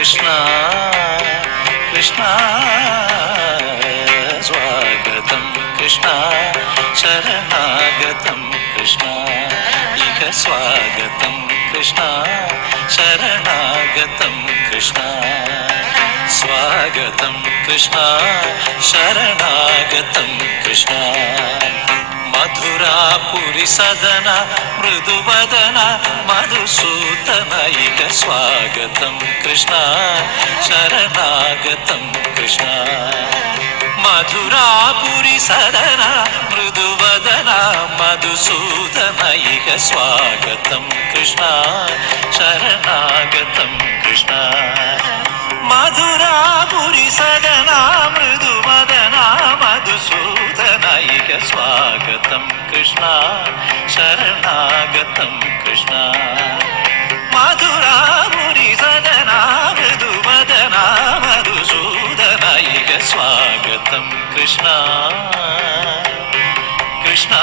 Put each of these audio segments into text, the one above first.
కృష్ణ కృష్ణ స్వాగతం కృష్ణ శరణాగతం కృష్ణ ఇక స్వాగతం కృష్ణ శరణాగతం కృష్ణ స్వాగతం కృష్ణ శరణాగతం కృష్ణ మధురాపురి సదన మృదువదన మధుసూదన ఇక స్వాగతం కృష్ణ శరణాగతం కృష్ణ మధురాపురి సదన మృదువదన మధుసూదన ఇక స్వాగతం కృష్ణ శరణాగతం కృష్ణ మధురాపురి సదన మృదువదన మధుసూదన ఇక స్వాగతం కృష్ణ శరణాగతం కృష్ణ మధురాపురి సదన మృదువదన మధుసూదన ఇక స్వాగతం కృష్ణ కృష్ణ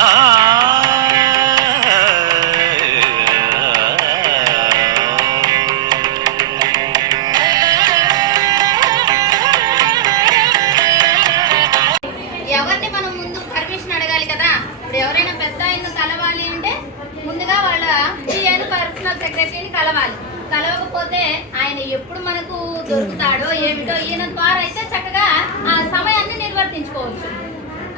ఎవరిని మనం ముందు పర్మిషన్ అడగాలి కదా. ఇప్పుడు ఎవరైనా పెద్ద ఆయన కలవాలి అంటే ముందుగా వాళ్ళ పర్సనల్ సెక్రటరీని కలవాలి. కలవకపోతే ఆయన ఎప్పుడు మనకు దొరుకుతాడో ఏమిటో ఈయన ద్వారా అయితే చక్కగా ఆ సమయాన్ని నిర్వర్తించుకోవచ్చు.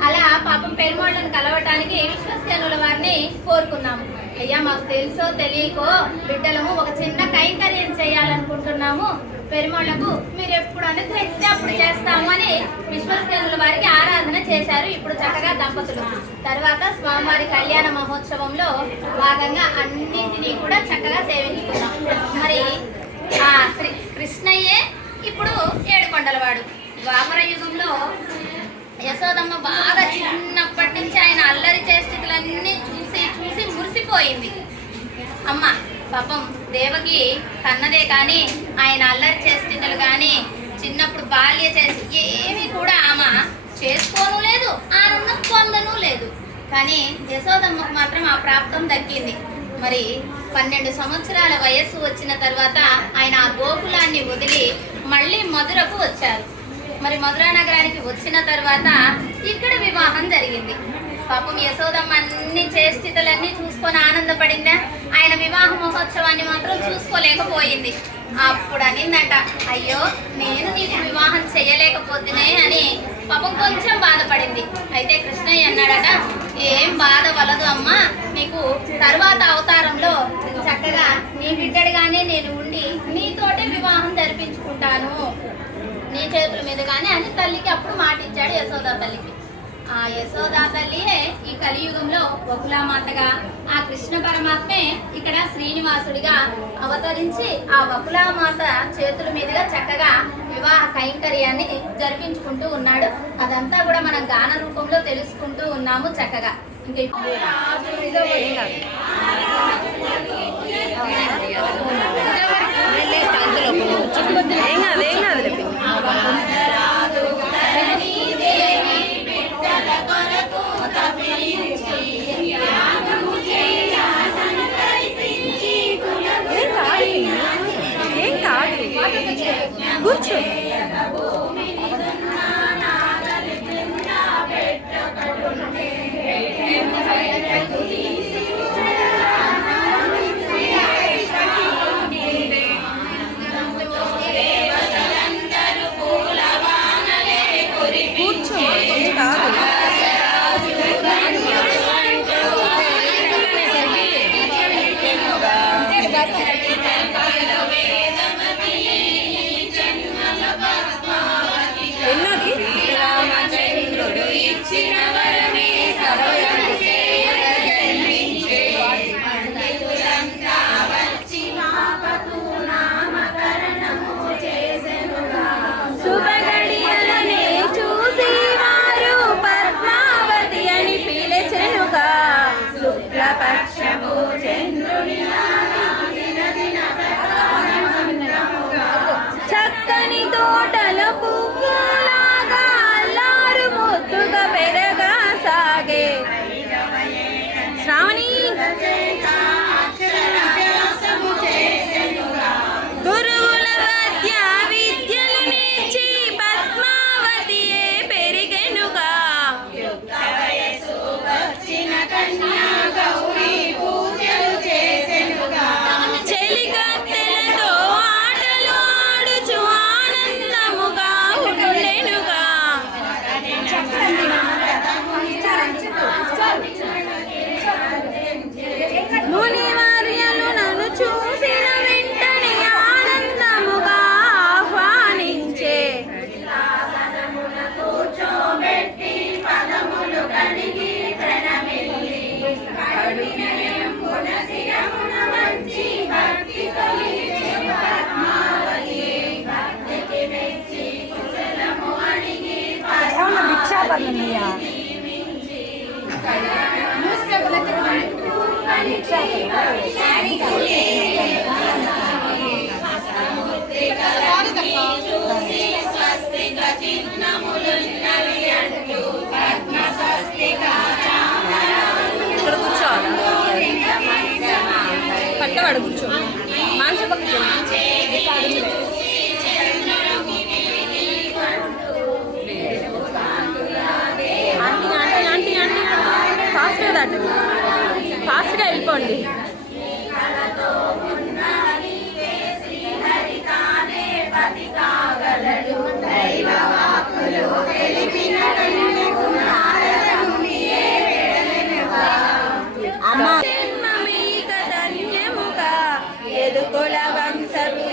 అలా పాపం పెరుమాళ్ళను కలవటానికి విశ్వసేనుల వారిని కోరుకున్నాము. అయ్యా మాకు తెలుసో తెలియకో బిడ్డలము ఒక చిన్న కైంకర్యం చేయాలనుకుంటున్నాము, పెరుమాళ్లకు మీరు ఎప్పుడు అనుగ్రహిస్తే అప్పుడు చేస్తాము అని విశ్వసేనుల వారికి ఆరాధన చేశారు. ఇప్పుడు చక్కగా దంపతులు తర్వాత స్వామివారి కళ్యాణ మహోత్సవంలో భాగంగా అన్నింటినీ కూడా చక్కగా సేవించుకున్నాం. మరి ఆ కృష్ణయ్యే ఇప్పుడు ఏడుకొండలవాడు. ద్వాపర యుగంలో యశోదమ్మ బాగా చిన్నప్పటి నుంచి ఆయన అల్లరి చేష్టలన్నీ చూసి చూసి మురిసిపోయింది. అమ్మ పాపం దేవకి కన్నదే కానీ ఆయన అల్లరి చేష్టలు కానీ చిన్నప్పుడు బాల్య చేసి ఏమీ కూడా ఆమె చేసుకోను లేదు, ఆనందం పొందను లేదు. కానీ యశోదమ్మకు మాత్రం ఆ ప్రాప్తం దక్కింది. మరి 12 సంవత్సరాల వయస్సు వచ్చిన తర్వాత ఆయన ఆ గోకులాన్ని వదిలి మళ్ళీ మధురకు వచ్చారు. మరి మధురా నగరానికి వచ్చిన తర్వాత ఇక్కడ వివాహం జరిగింది. పాపం యశోదమ్మ అన్ని చేష్టితలన్నీ చూసుకొని ఆనందపడిందా, ఆయన వివాహ మహోత్సవాన్ని మాత్రం చూసుకోలేకపోయింది. అప్పుడు అనిందట, అయ్యో నేను నీకు వివాహం చేయలేకపోతేనే అని పాపం కొంచెం బాధపడింది. అయితే కృష్ణయ్య అన్నాడట, ఏం బాధ వలదు అమ్మా, నీకు తర్వాత అవతారంలో చక్కగా నీ బిడ్డడిగానే నేను ఉండి నీతోటే వివాహం జరిపించుకుంటాను నీ చేతుల మీదుగానే అని తల్లికి అప్పుడు మాట ఇచ్చాడు యశోదా తల్లికి. ఆ యశోదా తల్లియే ఈ కలియుగంలో వకులామాతగా, ఆ కృష్ణ పరమాత్మే ఇక్కడ శ్రీనివాసుడిగా అవతరించి ఆ వకులామాత చేతుల మీదుగా చక్కగా వివాహ కైంకర్యాన్ని జరిపించుకుంటూ ఉన్నాడు. అదంతా కూడా మనం గాన రూపంలో తెలుసుకుంటూ ఉన్నాము చక్కగా. కూర్చో పక్షము చంద్రుని కూర్చో మాంస పక్కన ఆంటీ ఆంటీ ఆంటీ ఆంటీ ఫాస్ట్గా దాటండి ఫాస్ట్గా వెళ్ళిపోండి ఎదుకుల వంశము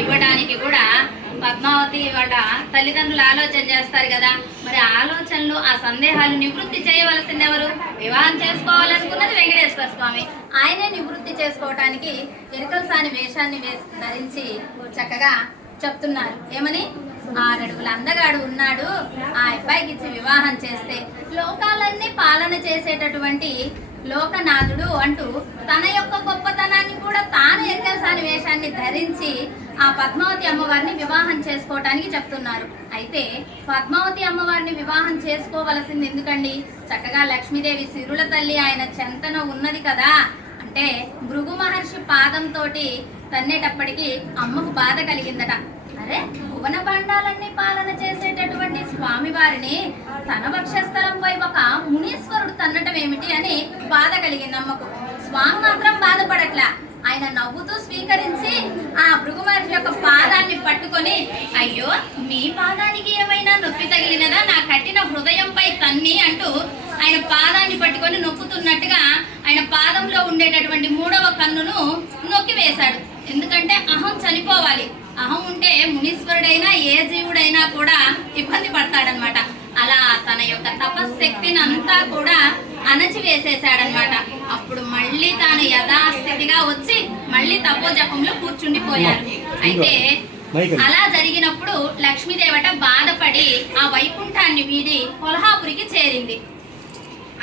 ఇవ్వడానికి కూడా పద్మావతి వాళ్ళ తల్లిదండ్రులు ఆలోచన చేస్తారు కదా, మరి ఆలోచనలు ఆ సందేహాలు నివృత్తి చేయవలసింది ఎవరు? వివాహం చేసుకోవాలనుకున్నది వెంకటేశ్వర స్వామి. ఆయనే నివృత్తి చేసుకోవటానికి ఎరుకల సాని వేషాన్ని ధరించి చక్కగా చెప్తున్నారు. ఏమని? 6 అడుగుల అందగాడు ఉన్నాడు, ఆ అబ్బాయికి ఇచ్చి వివాహం చేస్తే లోకాలన్నీ పాలన చేసేటటువంటి లోకనాథుడు అంటూ తన యొక్క గొప్పతనాన్ని కూడా తాను ఎక్కసాని వేషాన్ని ధరించి ఆ పద్మావతి అమ్మవారిని వివాహం చేసుకోవటానికి చెప్తున్నారు. అయితే పద్మావతి అమ్మవారిని వివాహం చేసుకోవలసింది ఎందుకండి? చక్కగా లక్ష్మీదేవి సిరుల తల్లి ఆయన చెంతన ఉన్నది కదా. అంటే భృగు మహర్షి పాదంతో తన్నేటప్పటికీ అమ్మకు బాధ కలిగిందట. అరే, భువన భాండాలన్నీ పాలన చేసేటటువంటి స్వామి వారిని తన వక్షస్థలంపై ఒక మునీశ్వరుడు తన్నటం ఏమిటి అని బాధ కలిగింది అమ్మకు. స్వామి మాత్రం బాధపడట్లా. ఆయన నవ్వుతూ స్వీకరించి ఆ భృగు మహర్షి యొక్క పాదాన్ని పట్టుకొని, అయ్యో మీ పాదానికి ఏమైనా నొప్పి తగిలినదా, నా కట్టిన హృదయంపై తన్ని అంటూ ఆయన పాదాన్ని పట్టుకొని నొక్కుతున్నట్టుగా ఆయన పాదంలో ఉండేటటువంటి 3వ కన్నును నొక్కివేశాడు. ఎందుకంటే అహం చనిపోవాలి. అహం ఉంటే మునీశ్వరుడైనా ఏ జీవుడైనా కూడా ఇబ్బంది పడతాడనమాట. అలా తన యొక్క తపశక్తిని అంతా కూడా అణచివేసేశాడనమాట. అప్పుడు మళ్ళీ తాను యథాస్థితిగా వచ్చి మళ్ళీ తపోజపంలో కూర్చుండిపోయారు. అయితే అలా జరిగినప్పుడు లక్ష్మీదేవట బాధపడి ఆ వైకుంఠాన్ని వీడి కొల్హాపురికి చేరింది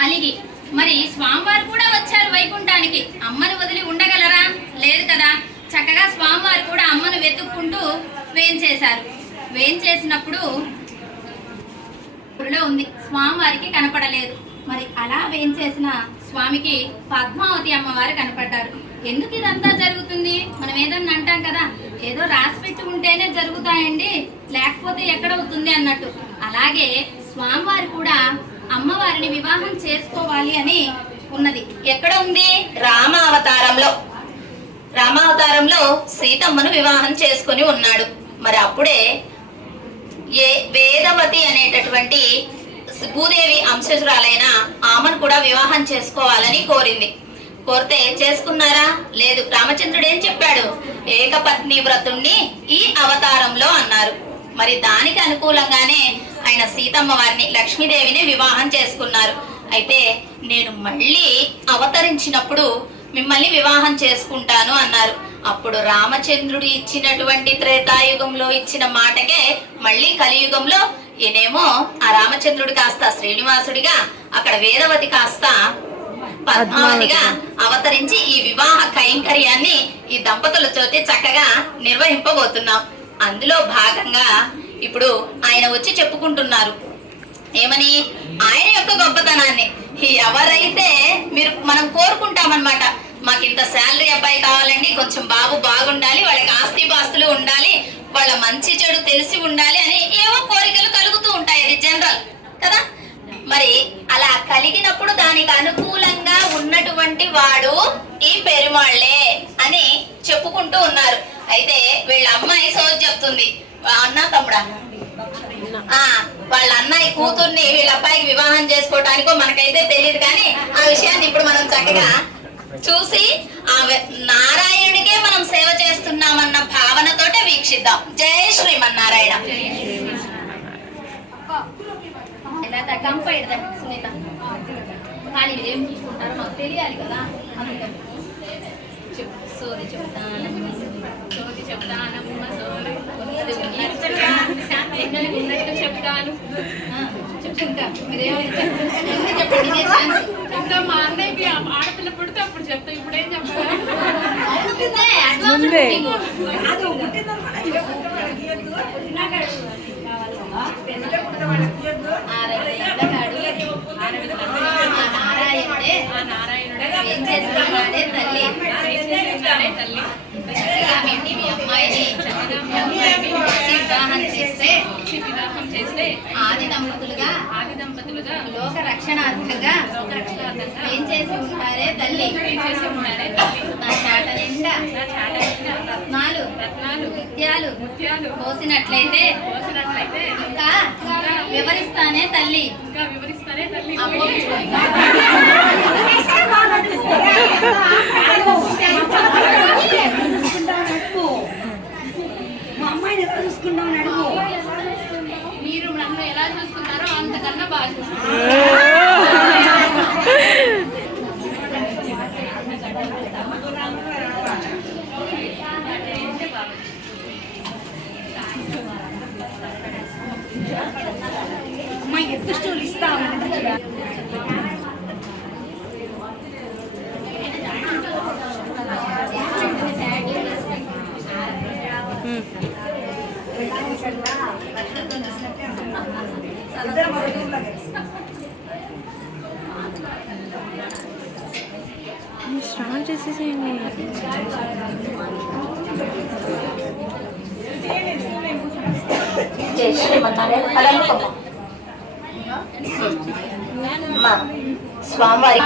అలిగి. మరి స్వామివారు కూడా వచ్చారు వైకుంఠానికి. అమ్మను వదిలి ఉండగలరా? లేదు కదా. చక్కగా స్వామివారు కూడా అమ్మను వెతుక్కుంటూ వేంచేశారు. వేంచేసినప్పుడు ఊరిలో ఉంది, స్వామివారికి కనపడలేదు. మరి అలా వేంచేసిన స్వామికి పద్మావతి అమ్మవారు కనపడ్డారు. ఎందుకు ఇదంతా జరుగుతుంది? మనం ఏదన్నా అంటాం కదా, ఏదో రాసి పెట్టి ఉంటేనే జరుగుతాయండి, లేకపోతే ఎక్కడవుతుంది అన్నట్టు. అలాగే స్వామివారు కూడా అమ్మవారిని వివాహం చేసుకోవాలి అని ఉన్నది. ఎక్కడ ఉంది? రామావతారంలో సీతమ్మను వివాహం చేసుకొని ఉన్నాడు. మరి అప్పుడే వేదవతి అనేటటువంటి భూదేవి అంశజురాలైన ఆమెను కూడా వివాహం చేసుకోవాలని కోరింది. కోరితే చేసుకున్నారా? లేదు. రామచంద్రుడు ఏం చెప్పాడు? ఏకపత్ని వ్రతుణ్ణి ఈ అవతారంలో అన్నారు. మరి దానికి అనుకూలంగానే ఆయన సీతమ్మ వారిని, లక్ష్మీదేవిని వివాహం చేసుకున్నారు. అయితే నేను మళ్ళీ అవతరించినప్పుడు మిమ్మల్ని వివాహం చేసుకుంటాను అన్నారు. అప్పుడు రామచంద్రుడు ఇచ్చినటువంటి త్రేతాయుగంలో ఇచ్చిన మాటకే మళ్ళీ కలియుగంలో ఈయనేమో ఆ రామచంద్రుడు కాస్త శ్రీనివాసుడిగా, అక్కడ వేదవతి కాస్త పద్మావతిగా అవతరించి ఈ వివాహ కైంకర్యాన్ని ఈ దంపతుల చోటి చక్కగా నిర్వహింపబోతున్నాం. అందులో భాగంగా ఇప్పుడు ఆయన వచ్చి చెప్పుకుంటున్నారు. ఏమని? ఆయన యొక్క గొప్పతనాన్ని. ఎవరైతే మనం కోరుకుంటామన్నమాట, మాకు ఇంత శాలరీ అబ్బాయి కావాలండి, కొంచెం బాబు బాగుండాలి, వాళ్ళకి ఆస్తి పాస్తులు ఉండాలి, వాళ్ళ మంచి చెడు తెలిసి ఉండాలి అని ఏవో కోరికలు కలుగుతూ ఉంటాయి. అది జనరల్ కదా. మరి అలా కలిగినప్పుడు దానికి అనుకూలంగా ఉన్నటువంటి వాడు ఈ పెరుమాళ్లే అని చెప్పుకుంటూ ఉన్నారు. అయితే వీళ్ళ అమ్మాయి సోది చెప్తుంది. అన్న తమ్ముడా, వాళ్ళ అన్నయ్య కూతుర్ని వీళ్ళ అబ్బాయికి వివాహం చేసుకోవటానికో మనకైతే తెలియదు, కానీ ఆ విషయాన్ని ఇప్పుడు మనం చక్కగా చూసి ఆ నారాయణుడికే మనం సేవ చేస్తున్నామన్న భావనతోటే వీక్షిద్దాం. జై శ్రీమన్నారాయణ. సునీత కానీ ఏం చూసుకుంటారో మాకు తెలియాలి కదా. సోది చెప్తానమ్మ సోది ఉన్నట్టు చెప్తాను. చెప్తుంటా చెప్పండి. ఇంకా మా అన్నయ్యకి ఆడపిల్ల పుడితే అప్పుడు చెప్తా. ఇప్పుడు ఏం చెప్పాలి? మీ అమ్మాయిని వివాహం చేస్తే ఆది దంపతులుగా లోక రక్షణార్థంగా ఏం చేసి ఉంటారే తల్లి నా చాట నిండా రత్నాలు ముత్యాలు పోసినట్లయితే ఇంకా వివరిస్తానే తల్లి అప్పుడు మా అమ్మాయిని ఎక్కడ చూసుకుంటాం అడుగు. మీరు నన్ను ఎలా చూసుకున్నారో అంతకన్నా బాగా చూసుకున్నారు. అమ్మాయి ఎక్కువ స్టోర్లు ఇస్తాం. స్టార్ట్ చేసేసేయండి. స్వామివారి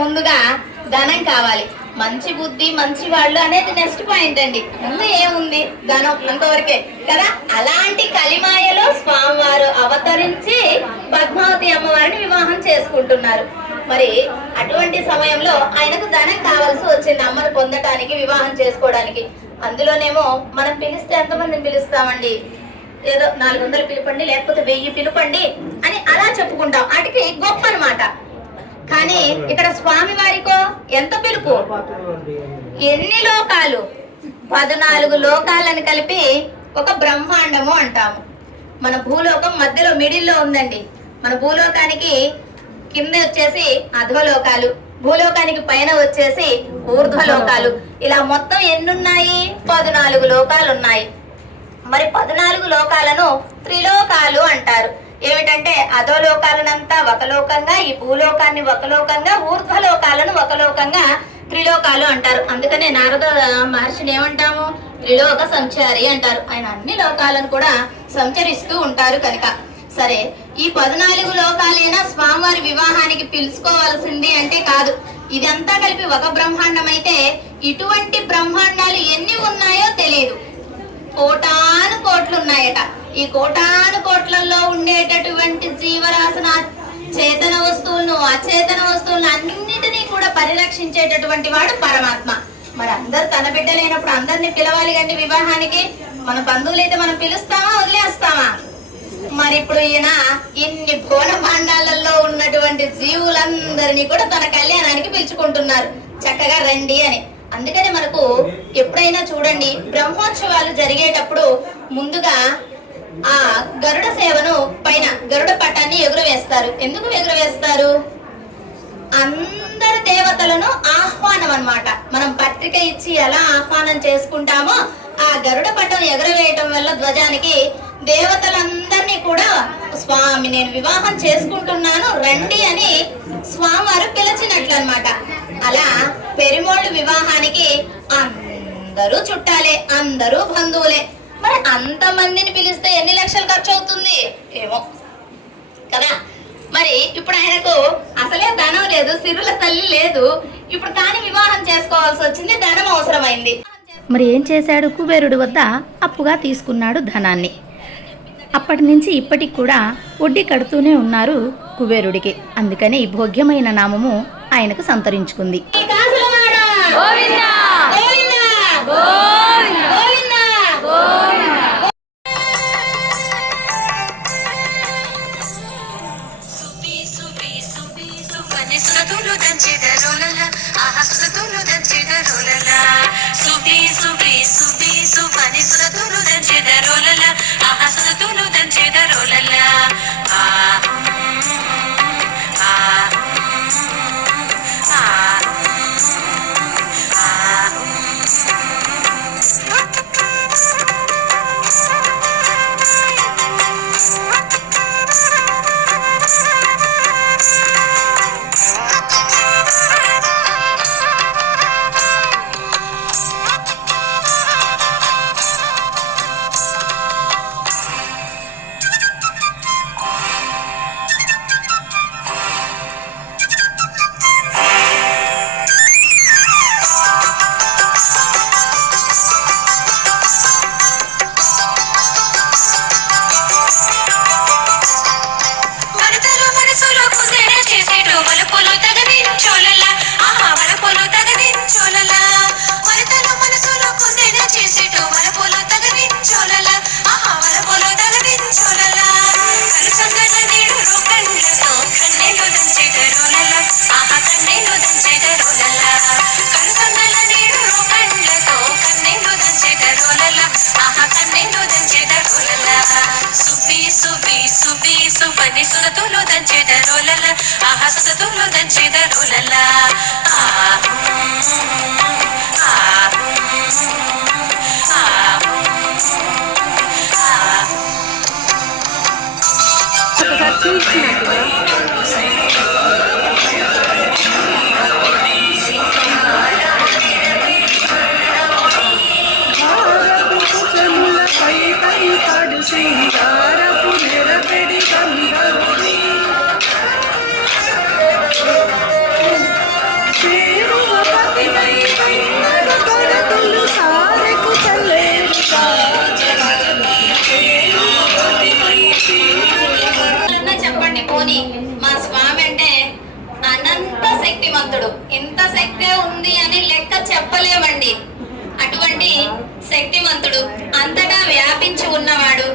ముందుగా ధనం కావాలి. మంచి బుద్ధి మంచి వాళ్ళు అనేది నెక్స్ట్ పాయింట్ అండి. ముందు ఏముంది? ధనం, అంతవరకే కదా. అలాంటి కలిమాయలో స్వామివారు అవతరించి పద్మావతి అమ్మవారిని వివాహం చేసుకుంటున్నారు. మరి అటువంటి సమయంలో ఆయనకు ధనం కావాల్సి వచ్చింది అమ్మను పొందటానికి, వివాహం చేసుకోవడానికి. అందులోనేమో మనం పిలిస్తే ఎంతమందిని పిలుస్తామండి? ఏదో 400 పిలుపండి, లేకపోతే 1000 పిలుపండి అని అలా చెప్పుకుంటాం. వాటికి గొప్ప అన్నమాట. కానీ ఇక్కడ స్వామి వారికో ఎంత పిలుపు? ఎన్ని లోకాలు? 14 లోకాలను కలిపి ఒక బ్రహ్మాండము అంటాము. మన భూలోకం మధ్యలో మిడిల్లో ఉందండి. మన భూలోకానికి కింద వచ్చేసి అధోలోకాలు, భూలోకానికి పైన వచ్చేసి ఊర్ధ్వలోకాలు. ఇలా మొత్తం ఎన్నున్నాయి? 14 లోకాలు ఉన్నాయి. మరి 14 లోకాలను త్రిలోకాలు అంటారు. ఏమిటంటే అధోలోకాలనంతా ఒక లోకంగా, ఈ భూలోకాన్ని ఒక లోకంగా, ఊర్ధ్వలోకాలను ఒక లోకంగా త్రిలోకాలు అంటారు. అందుకనే నారద మహర్షిని ఏమంటాము? త్రిలోక సంచారి అంటారు. ఆయన అన్ని లోకాలను కూడా సంచరిస్తూ ఉంటారు కనుక. సరే, ఈ 14 లోకాలైనా స్వామివారి వివాహానికి పిలుచుకోవాల్సింది అంటే కాదు. ఇదంతా కలిపి ఒక బ్రహ్మాండం అయితే ఇటువంటి బ్రహ్మాండాలు ఎన్ని ఉన్నాయో తెలియదు. కోటాను కోట్లు ఉన్నాయట. ఈ కోటాను కోట్లలో ఉండేటటువంటి జీవరాశన చేతన వస్తువులను, అచేతన వస్తువులను అన్నింటినీ కూడా పరిరక్షించేటటువంటి వాడు పరమాత్మ. మరి అందరు తన బిడ్డలైనప్పుడు అందరినీ పిలవాలి కండి వివాహానికి. మన బంధువులైతే మనం పిలుస్తామా, వదిలేస్తామా? మరి ఇప్పుడు ఈయన ఇన్ని భువన భాండాలలో ఉన్నటువంటి జీవులందరినీ కూడా తన కళ్యాణానికి పిలుచుకుంటున్నారు, చక్కగా రండి అని. అందుకని మనకు ఎప్పుడైనా చూడండి, బ్రహ్మోత్సవాలు జరిగేటప్పుడు ముందుగా ఆ గరుడ సేవను పైన గరుడ పటాన్ని ఎగురవేస్తారు. ఎందుకు ఎగురవేస్తారు? అందరి దేవతలను ఆహ్వానం అన్నమాట. మనం పత్రిక ఇచ్చి ఎలా ఆహ్వానం చేసుకుంటామో ఆ గరుడ పటం ఎగురవేయటం వల్ల ధ్వజానికి దేవతలందరినీ కూడా స్వామి నేను వివాహం చేసుకుంటున్నాను రండి అని స్వామివారు పిలిచినట్లు అన్నమాట. అలా పెరుమోళ్ళు వివాహానికి అందరూ చుట్టాలే, అందరూ బంధువులే. మరి అంతమందిని పిలిస్తే ఎన్ని లక్షలు ఖర్చు అవుతుంది ఏమో కదా. మరి ఇప్పుడు ఆయనకు అసలే ధనం లేదు, సిరుల తల్లి లేదు. ఇప్పుడు కానీ వివాహం చేసుకోవాల్సి వచ్చింది, ధనం అవసరమైంది. మరి ఏం చేశాడు? కుబేరుడి వద్ద అప్పుగా తీసుకున్నాడు ధనాన్ని. అప్పటి నుంచి ఇప్పటికి కూడా వడ్డీ కడుతూనే ఉన్నారు కుబేరుడికి. అందుకనే ఈ భోగ్యమైన నామము ఆయనకు సంతరించుకుంది. సుతి సురతులు దంచెదరోలల ఆహా సురతులు దంచెదరోలల ఒకసారి చూపించినట్టుగా చెప్పండి పోనీ మా స్వామి అంటే అనంత శక్తిమంతుడు. ఇంత శక్తే ఉంది అని లెక్క చెప్పలేమండి. అటువంటి శక్తిమంతుడు, అంతటా వ్యాపించి ఉన్నవాడు,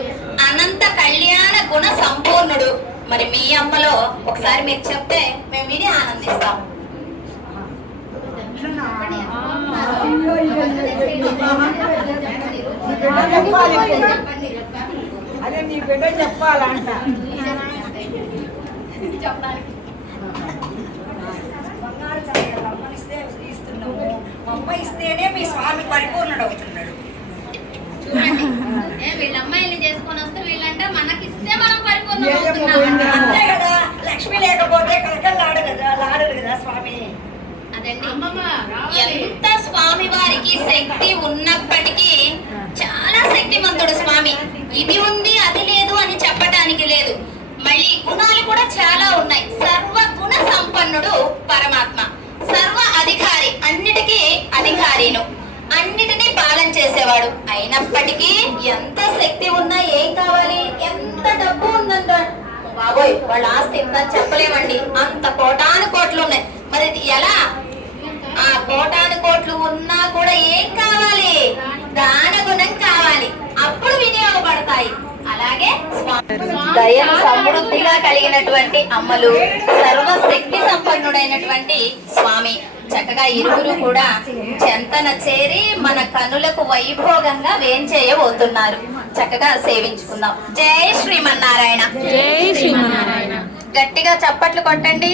అనంత కళ్యాణ గుణ సంపూర్ణుడు. మరి మీ అమ్మలో ఒకసారి మీరు చెప్తే మేము విని ఆనందిస్తాం. అదే నీ బిడ్డ చెప్పాలంట. బంగారు చక్కగా అమ్మనిస్తే ఇస్తున్నాము. అమ్మ ఇస్తేనే మీ స్వామి పరిపూర్ణుడు అవుతున్నాడు. చూడండి, వీళ్ళ అమ్మాయిని చేసుకొని వస్తే వీళ్ళంటే మనకిస్తే మనం పరిపూర్ణం అవుతున్నాం. అంతే కదా, లక్ష్మి లేకపోతే కలకల్లాడు కదా, లాడదు కదా స్వామి. అదండి, ఎంత స్వామి వారికి శక్తి ఉన్నప్పటికీ చాలా శక్తిమంతుడు స్వామి. ఇది ఉంది అది లేదు అని చెప్పటానికి లేదు. మళ్ళీ గుణాలు కూడా చాలా ఉన్నాయి. సర్వ గుణ సంపన్నుడు పరమాత్మ, సర్వ అధికారి, అన్నిటికీ అధికారిను, అన్నిటినీ పాలన చేసేవాడు. అయినప్పటికీ ఎంత శక్తి ఉన్నా ఏం కావాలి, ఎంత డబ్బు ఉందంట బాబోయ్, వాళ్ళ ఆస్తి ఎంత చెప్పలేమండి. అంత కోటాను కోట్లు ఉన్నాయి. మరి ఎలా? ఆ కోటాను కోట్లు ఉన్నా కూడా ఏం కావాలి? దాన గుణం కావాలి, అప్పుడు వినియోగపడతాయి. అలాగే దయ సమృద్ధిగా కలిగినటువంటి అమ్మలు, సర్వశక్తి సంపన్నుడైనటువంటి స్వామి. చక్కగా ఇరువురు కూడా చెంతన చేరి మన కనులకు వైభోగంగా వేంచేయబోతున్నారు. చక్కగా సేవించుకుందాం. జై శ్రీమన్నారాయణ. జై శ్రీమన్నారాయణ. గట్టిగా చప్పట్లు కొట్టండి.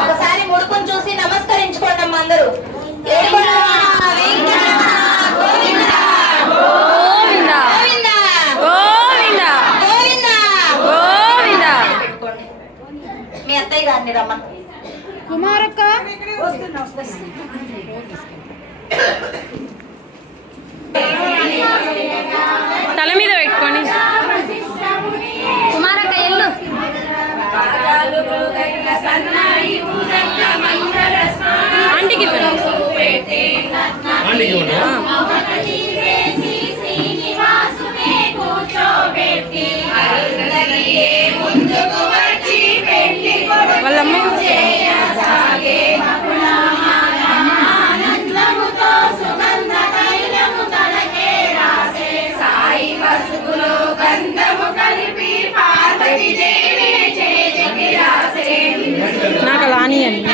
ఒకసారి ముడుకుని చూసి నమస్కరించుకోండి అమ్మ అందరూ. మీ అత్తయ్య గారిని రమ్మని. కుమారక్క తల మీద పెట్టుకోండి. కుమారక్క ఎల్లు. ఆంటీకి వాళ్ళమ్మ నాకు అలా అనియండి.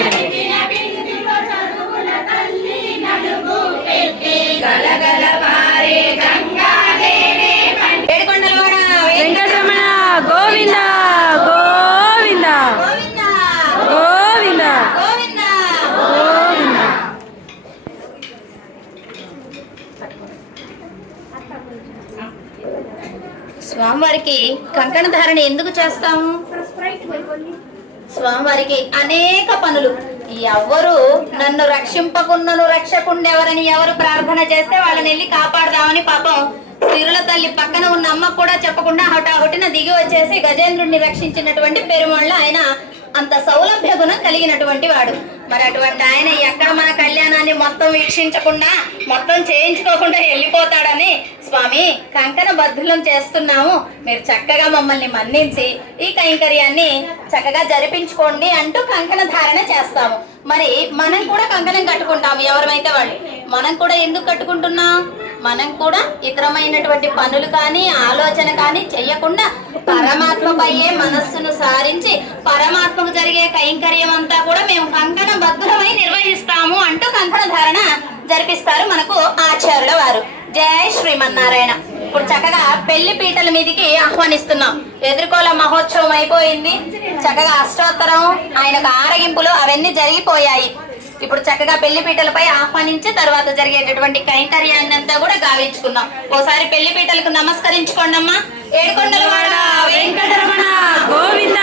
ఏడుకొండలవాడ వెంకటరమణ గోవింద గోవింద గోవింద గోవింద గోవింద. గోవింద. స్వామివారికి కంకణ ధారణ ఎందుకు చేస్తాము? స్వామివారికి అనేక పనులు. ఎవరు నన్ను రక్షింపకున్నను రక్షకుండెవరని ఎవరు ప్రార్థన చేస్తే వాళ్ళని వెళ్ళి కాపాడదామని పాపం సిరుల తల్లి పక్కన ఉన్న అమ్మ కూడా చెప్పకుండా హఠాహుటిన దిగి వచ్చేసి గజేంద్రుడిని రక్షించినటువంటి పెరుమాళ్ళ ఆయన అంత సౌలభ్య గుణం కలిగినటువంటి వాడు. మరి అటువంటి ఆయన ఎక్కడ మన కళ్యాణాన్ని మొత్తం వీక్షించకుండా మొత్తం చేయించుకోకుండా వెళ్ళిపోతాడని స్వామి కంకణ బద్ధులం చేస్తున్నాము, మీరు చక్కగా మమ్మల్ని మన్నించి ఈ కైంకర్యాన్ని చక్కగా జరిపించుకోండి అంటూ కంకణ ధారణ చేస్తాము. మరి మనం కూడా కంకణం కట్టుకుంటాము. ఎవరైతే వాళ్ళు మనం కూడా ఎందుకు కట్టుకుంటున్నాం? మనం కూడా ఇతరమైనటువంటి పనులు కానీ ఆలోచన కానీ చెయ్యకుండా పరమాత్మపైయే మనస్సును సారించి పరమాత్మకు జరిగే కైంకర్యం అంతా కూడా మేము కంకణ బద్ధులమై నిర్వహిస్తాము అంటూ కంకణ ధారణ జరిపిస్తారు మనకు ఆచార్యుల వారు. జై శ్రీమన్నారాయణ. ఇప్పుడు చక్కగా పెళ్లి పీటల మీదకి ఆహ్వానిస్తున్నాం. ఎదుర్కోల మహోత్సవం అయిపోయింది, చక్కగా అష్టోత్తరం ఆయనకు ఆరగింపులు అవన్నీ జరిగిపోయాయి. ఇప్పుడు చక్కగా పెళ్లి పీటలపై ఆహ్వానించి తర్వాత జరిగేటటువంటి కైంకర్యాన్ని అంతా కూడా గావించుకున్నాం. ఓసారి పెళ్లి పీటలకు నమస్కరించుకోండి అమ్మా. ఏడుకొండలవాడ వెంకటరమణ గోవింద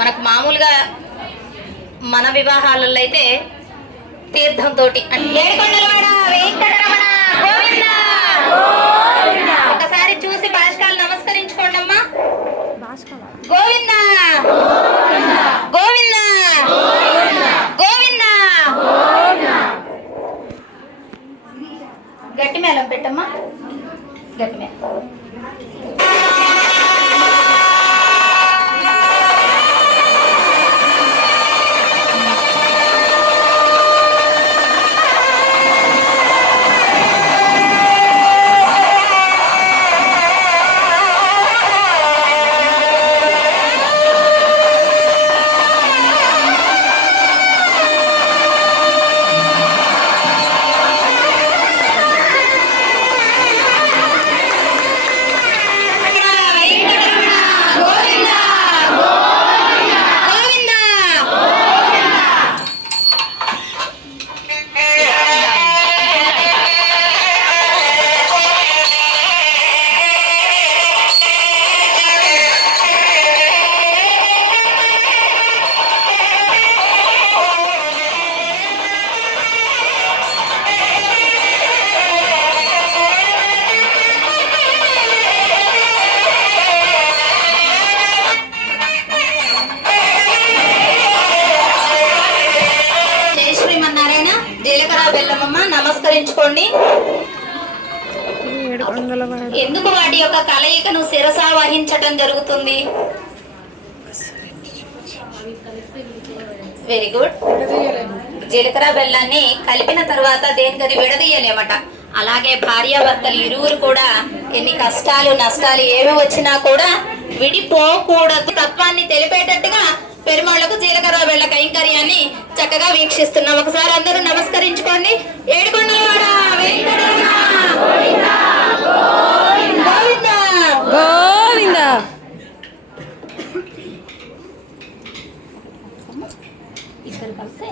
మనకు మామూలుగా మన వివాహాలలో అయితే తీర్థంతో ఒకసారి చూసి భాష్కాలు నమస్కరించుకోండి అమ్మా. గోవింద గోవింద గోవింద. గట్టి మేళం పెట్టమ్మా, గట్టి మేళం. నమస్కరించుకోండి. ఎందుకు వాటి యొక్క కలయికను శిరసా వహించటం జరుగుతుంది? Very good. జీలకర్ర బెల్లాన్ని కలిపిన తర్వాత దేనికది విడదీయలేమట. అలాగే భార్యాభర్తలు ఇరువురు కూడా ఎన్ని కష్టాలు నష్టాలు ఏమి వచ్చినా కూడా విడిపోకూడదు తత్వాన్ని తెలిపేటట్టుగా పెరుమాళ్లకు జీలకర్ర బెల్ల కైంకర్యాన్ని చక్కగా వీక్షిస్తున్నాం. ఒకసారి అందరూ నమస్కరించుకోండి. ఏడుకొండలవాడ వెంకటరమణ గోవింద గోవింద. ఇద్దరు కలిసి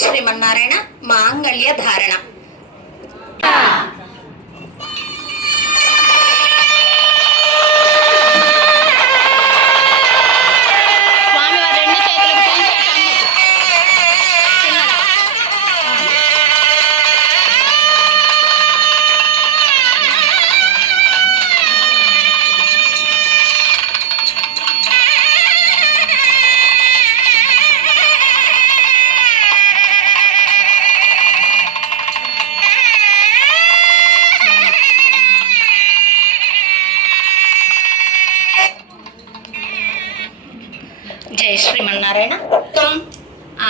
శ్రీమన్నారాయణ మాంగళ్య ధారణ. జై శ్రీమన్నారాయణ.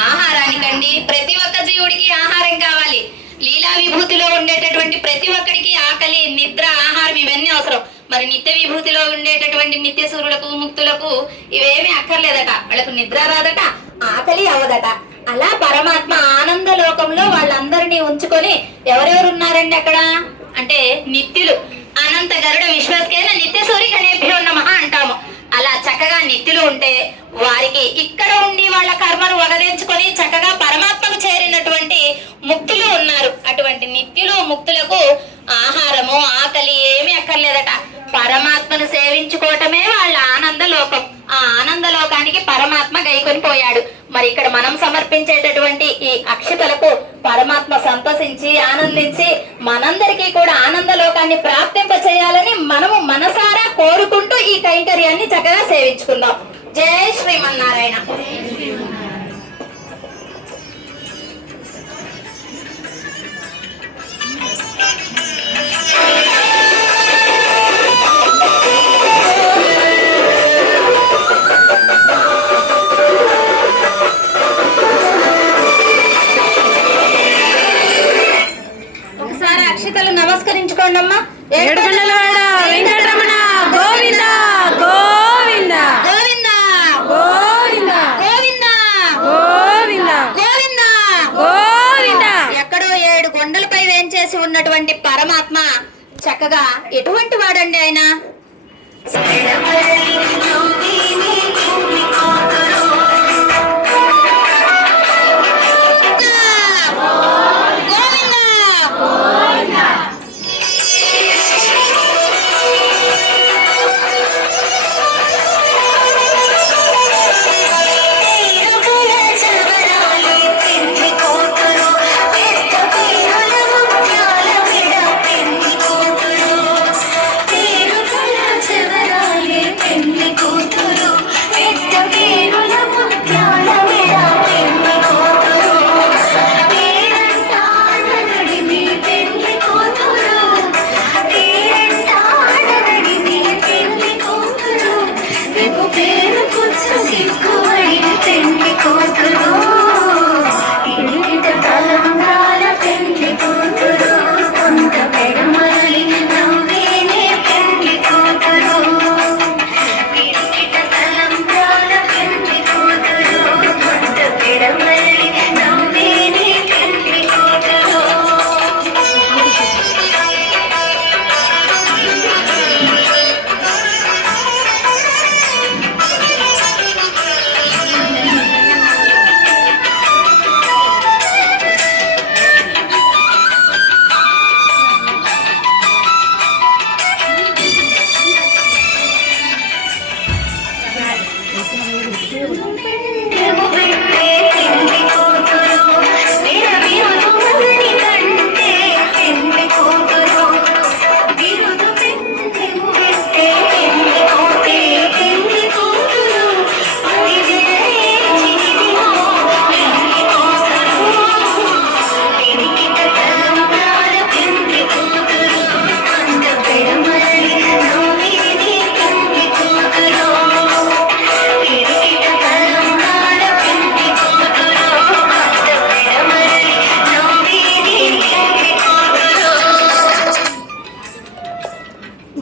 ఆహారానికండి ప్రతి ఒక్క జీవుడికి ఆహారం కావాలి. లీలా విభూతిలో ఉండేటటువంటి ప్రతి ఒక్కడికి ఆకలి, నిద్ర, ఆహారం ఇవన్నీ అవసరం. మరి నిత్య విభూతిలో ఉండేటటువంటి నిత్య సూర్యులకు ముక్తులకు ఇవేమీ అక్కర్లేదట, వాళ్ళకు నిద్ర రాదట, ఆకలి అవ్వదట. అలా పరమాత్మ ఆనంద లోకంలో వాళ్ళందరినీ ఉంచుకొని ఎవరెవరు ఉన్నారండి అక్కడ అంటే నిత్యులు. అనంత గరుడ విశ్వస్కేన నిత్య సూర్య గణేభ్యో నమః అంటాము. అలా చక్కగా నిత్యులు ఉంటే వారికి ఇక్కడ ఉండి వాళ్ళ కర్మను వగదించుకొని చక్కగా పరమాత్మకు చేరినటువంటి ముక్తులు ఉన్నారు. అటువంటి నిత్యులు ముక్తులకు ఆహారము ఆకలి ఏమీ అక్కర్లేదట. పరమాత్మను సేవించుకోవటమే వాళ్ళ ఆనంద లోకం. ఆ ఆనంద లోకానికి పరమాత్మ గైకొని పోయాడు. మరి ఇక్కడ మనం సమర్పించేటటువంటి ఈ అక్షతలకు పరమాత్మ సంతోషించి ఆనందించి మనందరికీ కూడా ఆనంద లోకాన్ని ప్రాప్తింప చేయాలని మనము మనసారా కోరుకుంటూ ఈ కైంకర్యాన్ని చక్కగా సేవించుకుందాం. జై శ్రీమన్నారాయణ. ఒకసారి అక్షతలు నమస్కరించుకోండి అమ్మా. ఏడుకొండలవాడ వెంకటరమణ గోవింద గోవింద గోవింద గోవింద గోవింద గోవింద గోవింద గోవింద. ఎక్కడో 7 కొండలపై వేంచేసి ఉన్నటువంటి పరమాత్మ చక్కగా ఎటువంటి వాడండి ఆయన?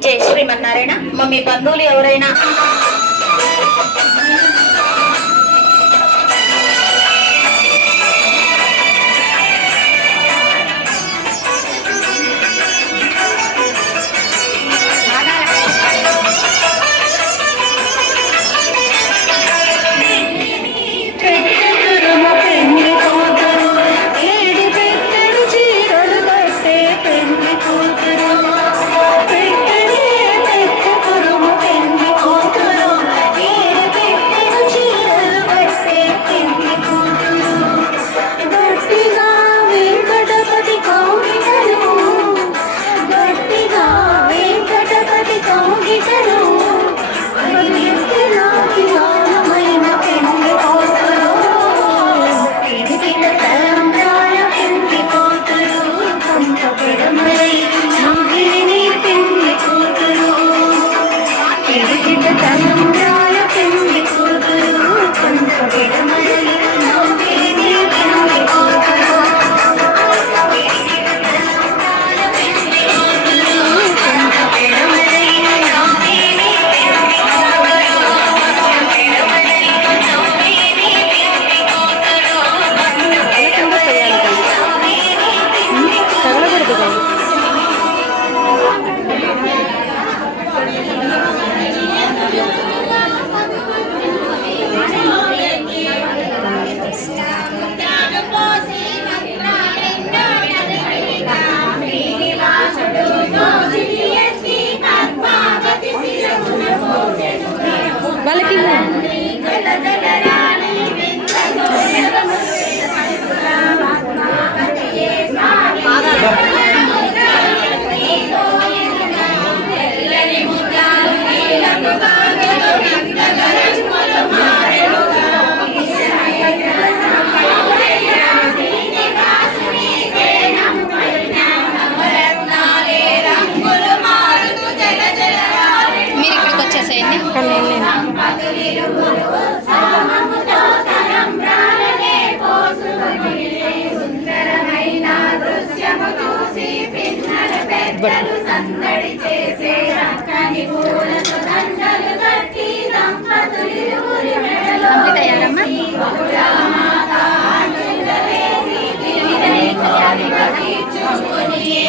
జై శ్రీమన్నారాయణ. మీ బంధువులు ఎవరైనా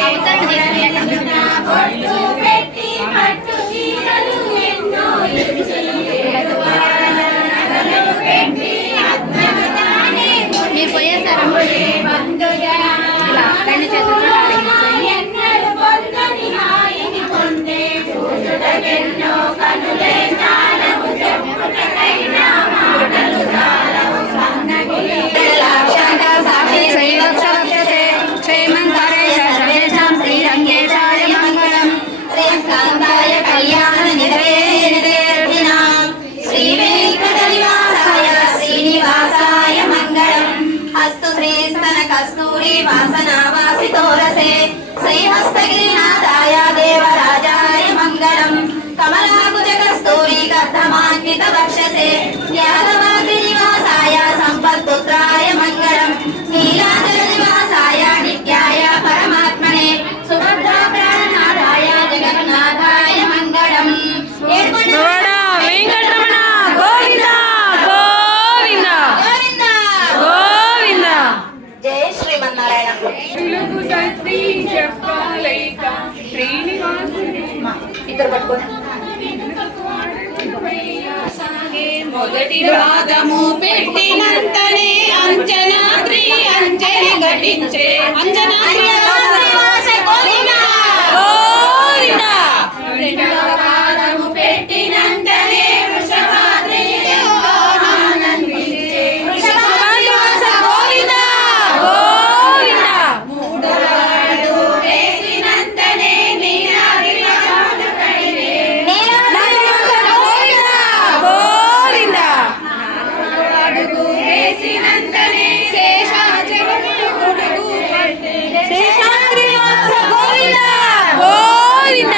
అవతరణ మీరు పోయేసారమ్మా ఇలా రెండు చేతులతో శ్రీకాంతాయ కళ్యాణ నివేదినాం శ్రీ వెంకటనివాసాయ శ్రీనివాసాయ మంగళం హస్తు శ్రీస్తన కస్తూరి వాసనావాసితోరసే శ్రీహస్తగిరినాథాయ దేవరాజాయ మంగళం కమలాకుజ కస్తూరి కర్ధమాన్విత వక్షసే యాదవాగ్నివాసాయ సంపత్పుత్రాయ మంగళం నీలాచల నివాసాయ నిత్యాయ పరమాత్మనే సుభద్రా ప్రాణనాథాయ జగన్నాథాయ మంగళం గోడ వెంకటరమణ గోవింద గోవింద గోవింద గోవింద. జయ శ్రీమన్నారాయణ. ఇద్దరు పట్టుకోండి. మొదటి రాగము పెట్టినంతనే అంజనాద్రి అంజలి ఘటించే అంజనాద్రి శ్రీనివాస గోవింద గోవింద. రెండవ రాగము పెట్టినంతనే వృషభాద్రి ఆనందించే శ్రీనివాస గోవింద గోవింద. మూడవ అడుగు వేసినంతనే నీలాద్రి రాజు కడిగే శ్రీనివాస గోవింద గోవింద. అడుగు వేసినంతనే శేషాచలము గొడుగు పట్టే శ్రీనివాస గోవింద గోవింద.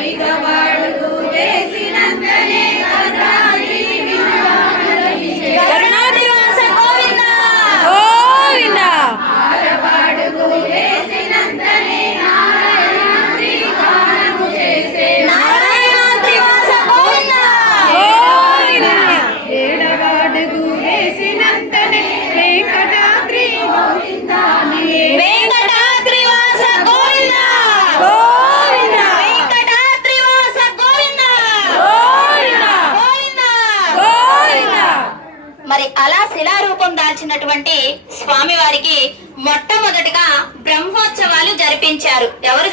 ఐదవ అడుగు వేసినంతనే కరుణాద్రి విమానమిచ్చే కరుణాద్రివాస గోవింద గోవింద. ఆరవ అడుగు వేసినంతనే నారాయణాద్రి గానము చేసే నారాయణాద్రివాస గోవింద గోవింద. ఏడవ అడుగు వేసినంతనే వెంకటాద్రి గోవిందానియే వెంకటాద్రివాస గోవింద గోవింద. వెంకటాద్రివాస గోవింద గోవింద గోవింద. గోవింద. మరి అలా శిలారూపం దాల్చినటువంటి స్వామివారికి మొట్టమొదటిగా బ్రహ్మోత్సవాలు జరిపించారు. ఎవరు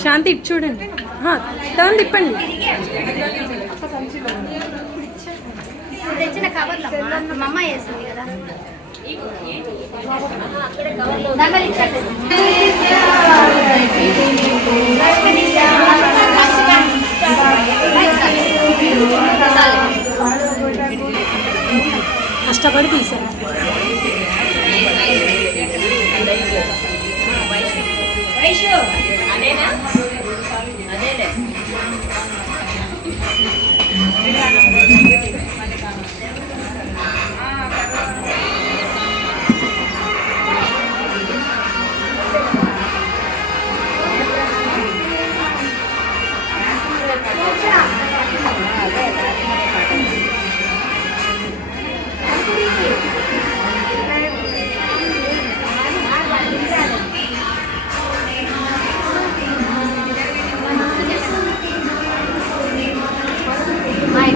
శాంతి ఇటు చూడండి, టర్న్ తిప్పండి. తెచ్చిన కవర్లో మా అమ్మ వేసింది కదా, దండలు ఇచ్చారు. కష్టపడి తీసాను.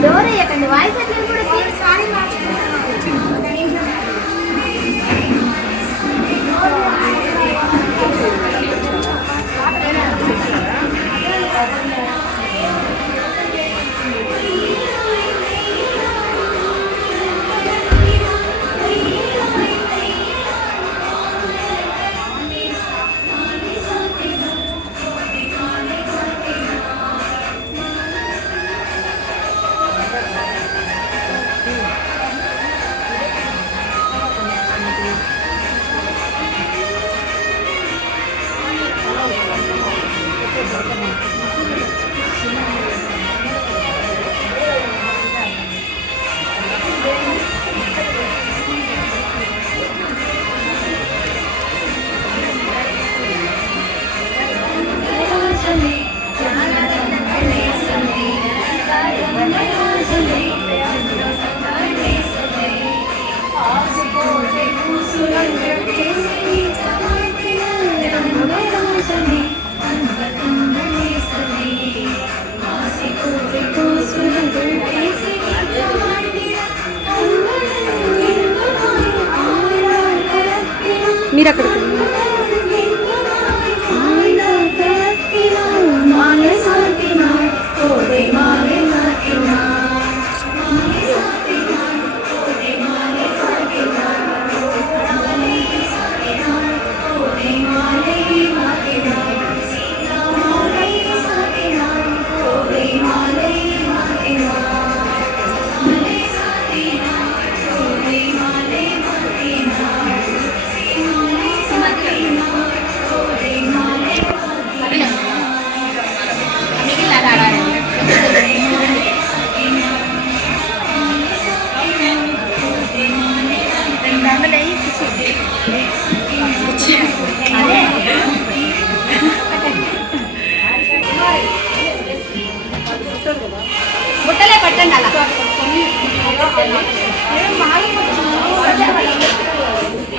డోర్ వేయకండి, వాయిస్ ఎట్లా కూడా సారీ మీరు అక్కడికి బుట్టలే పట్టండి అలా.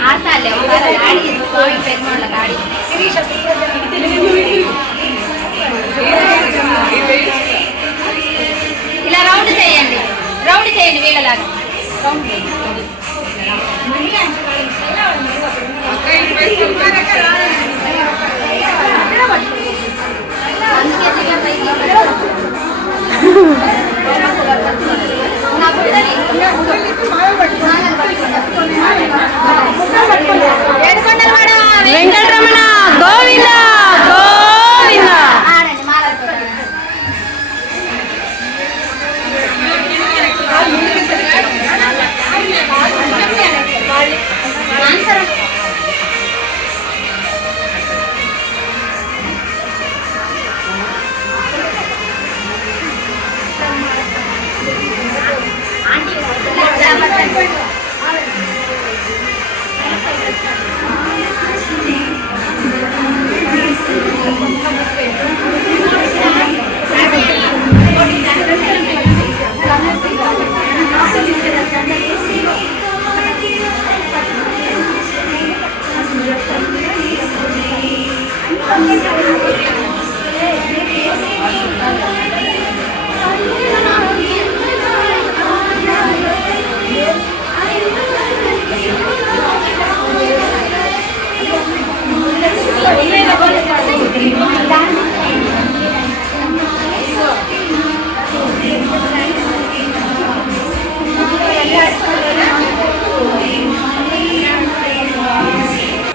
ఆడతాలే ఒకసారి ఆడి స్వామి పెద్దవాళ్ళ ఆడి వీళ్ళలాగా వెంకటరమణ గోవింద గోవింద. ఆడండి మాలలు ఆన్సర్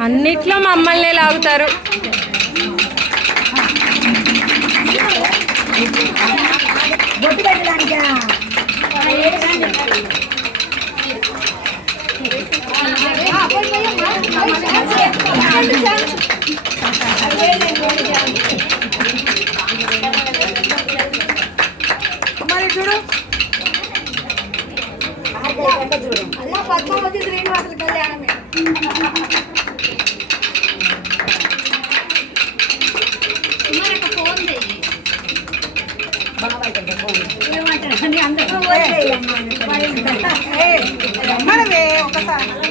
అన్నిట్లో మమ్మల్ని లాగుతారు. అలా పద్మావతి శ్రీనివాసుల కళ్యాణమే. ఫోన్ చెయ్యి ఏమంటారు అందరూ మనమే ఒకసారి